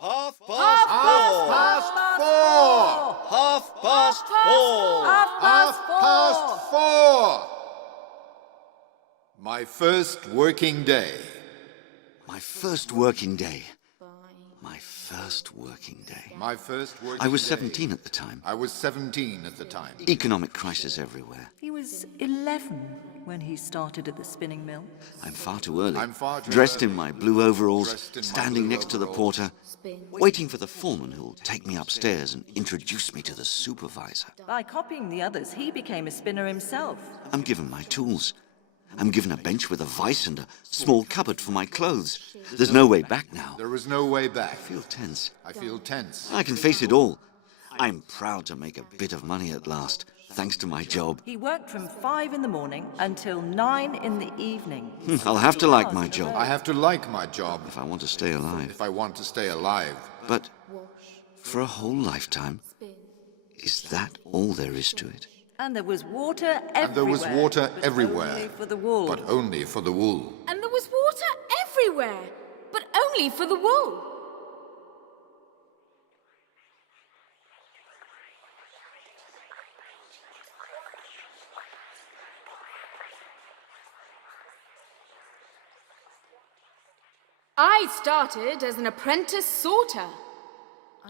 Half past four. Half past four. Half past four. My first working day. My first working day. My first working day. My first working I was day. 17 at the time. I was 17 at the time. Economic crisis everywhere. He was 11 when he started at the spinning mill. I'm far too early. I'm far too Dressed early. in my blue overalls, Dressed in my standing blue next to the overalls. porter, waiting for the foreman who'll take me upstairs and introduce me to the supervisor. By copying the others, he became a spinner himself. I'm given my tools. I'm given a bench with a vise and a small cupboard for my clothes. There's no way back now. There is no way back. I feel tense. I feel tense. I can face it all. I'm proud to make a bit of money at last, thanks to my job. He worked from 5 in the morning until 9 in the evening. I'll have to like my job I have to like my job if I want to stay alive. if I want to stay alive. But for a whole lifetime, is that all there is to it? And there was water everywhere. And there was water but everywhere. Only for the wool. But only for the wool. And there was water everywhere, but only for the wool. I started as an apprentice sorter.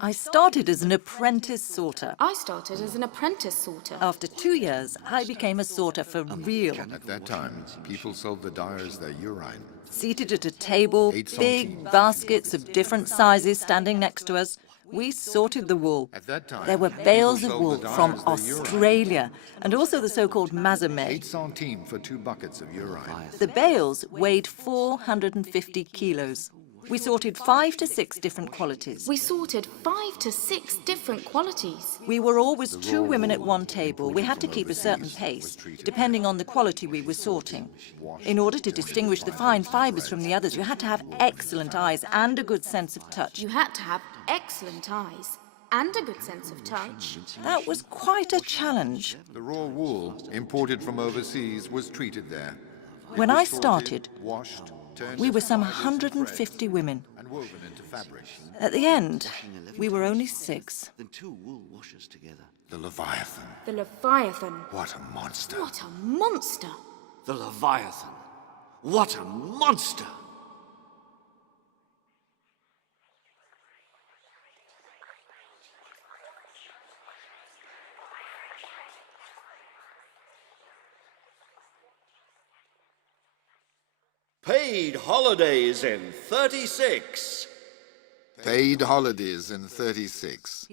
I started as an apprentice sorter. I started as an apprentice sorter. After 2 years, I became a sorter for real. At that time, people sold the dyers their urine. Seated at a table, 8 big centimes. baskets of different sizes standing next to us, we sorted the wool. At that time, There were people bales of sold wool the from dyers their urine. Australia, and also the so-called 8 mazame. centimes for 2 buckets of urine. The bales weighed 450 kilos. We sorted 5 to 6 different qualities. We sorted 5 to 6 different qualities. We were always 2 women at one table. We had to keep a certain pace, depending on the quality we were sorting. In order to distinguish the fine fibres from the others, you had to have excellent eyes and a good sense of touch. You had to have excellent eyes and a good sense of touch. That was quite a challenge. The raw wool, imported from overseas, was treated there. When I Sorted, started, washed, turned we were into some fibers of 150 women. thread and woven into fabric. At the end, we were only 6. Then 2 wool washers together. The Leviathan. The Leviathan. What a monster. What a monster! The Leviathan. What a monster! Paid holidays in 36. Paid holidays in 36.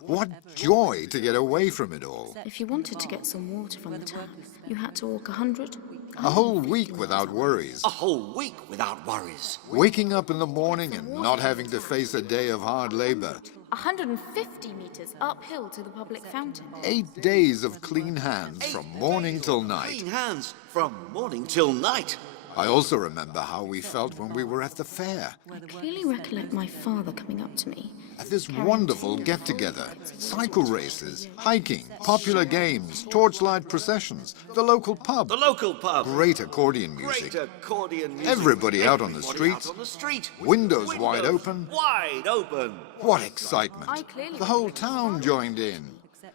What joy to get away from it all. If you wanted to get some water from the tap, you had to walk 100. A whole week without worries. A whole week without worries. Waking up in the morning and not having to face a day of hard labor. 150 meters uphill to the public fountain. 8 days of clean hands from morning till night. Clean hands from morning till night. I also remember how we felt when we were at the fair. I clearly recollect my father coming up to me. At this wonderful get-together. Cycle races, hiking, popular games, torchlight processions, the local pub. The local pub. Great accordion music. Great accordion music. Everybody out on the Everybody streets. out on the street. Windows wide open. Wide open. What excitement. I clearly The whole town joined in.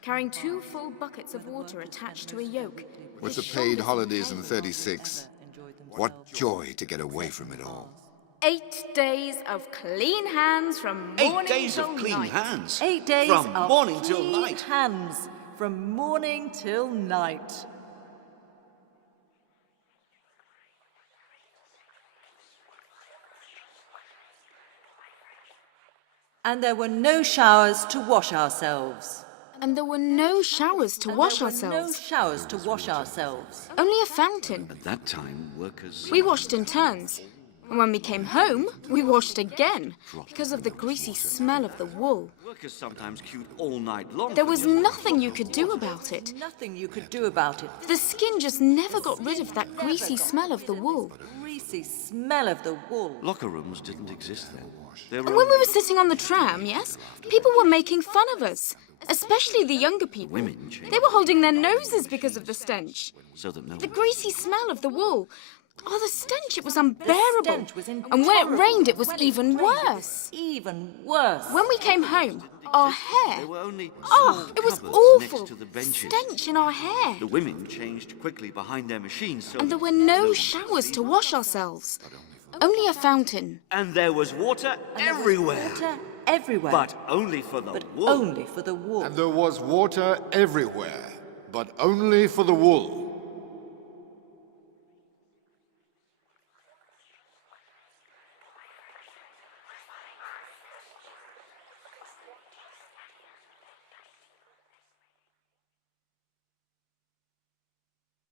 carrying 2 full buckets of water attached to a yoke. With the paid holidays in 36. What joy to get away from it all. 8 days of clean hands from morning 8 days till of clean night. hands. 8 days from of morning till clean night. hands, from morning till night. And there were no showers to wash ourselves. And there were no showers to wash There were no ourselves. showers to wash ourselves. Only a fountain. At that time, workers... We washed in turns. And when we came home, we washed again because of the greasy smell of the wool. Workers sometimes queued all night long. There was nothing you could do about it. Nothing you could do about it. The skin just never got rid of that greasy smell of the wool. Greasy smell of the wool. Locker rooms didn't exist then. There And when we were sitting on the tram, yes, people were making fun of us. Especially the younger people. Women changed. They were holding their noses because of the stench. So that no The greasy smell of the wool. Oh, the stench, it was unbearable. The stench was and when it intolerable. rained, it was When it even rained, worse. it was even worse. When we came home, our hair... There were only Oh, small it was cupboards awful. next to the benches. Stench in our hair. The women changed quickly behind their machines, so And there were no showers to wash ourselves. Only a fountain. And there was water everywhere. Water everywhere. But only for the wool. Only for the wool. And there was water everywhere, but only for the wool.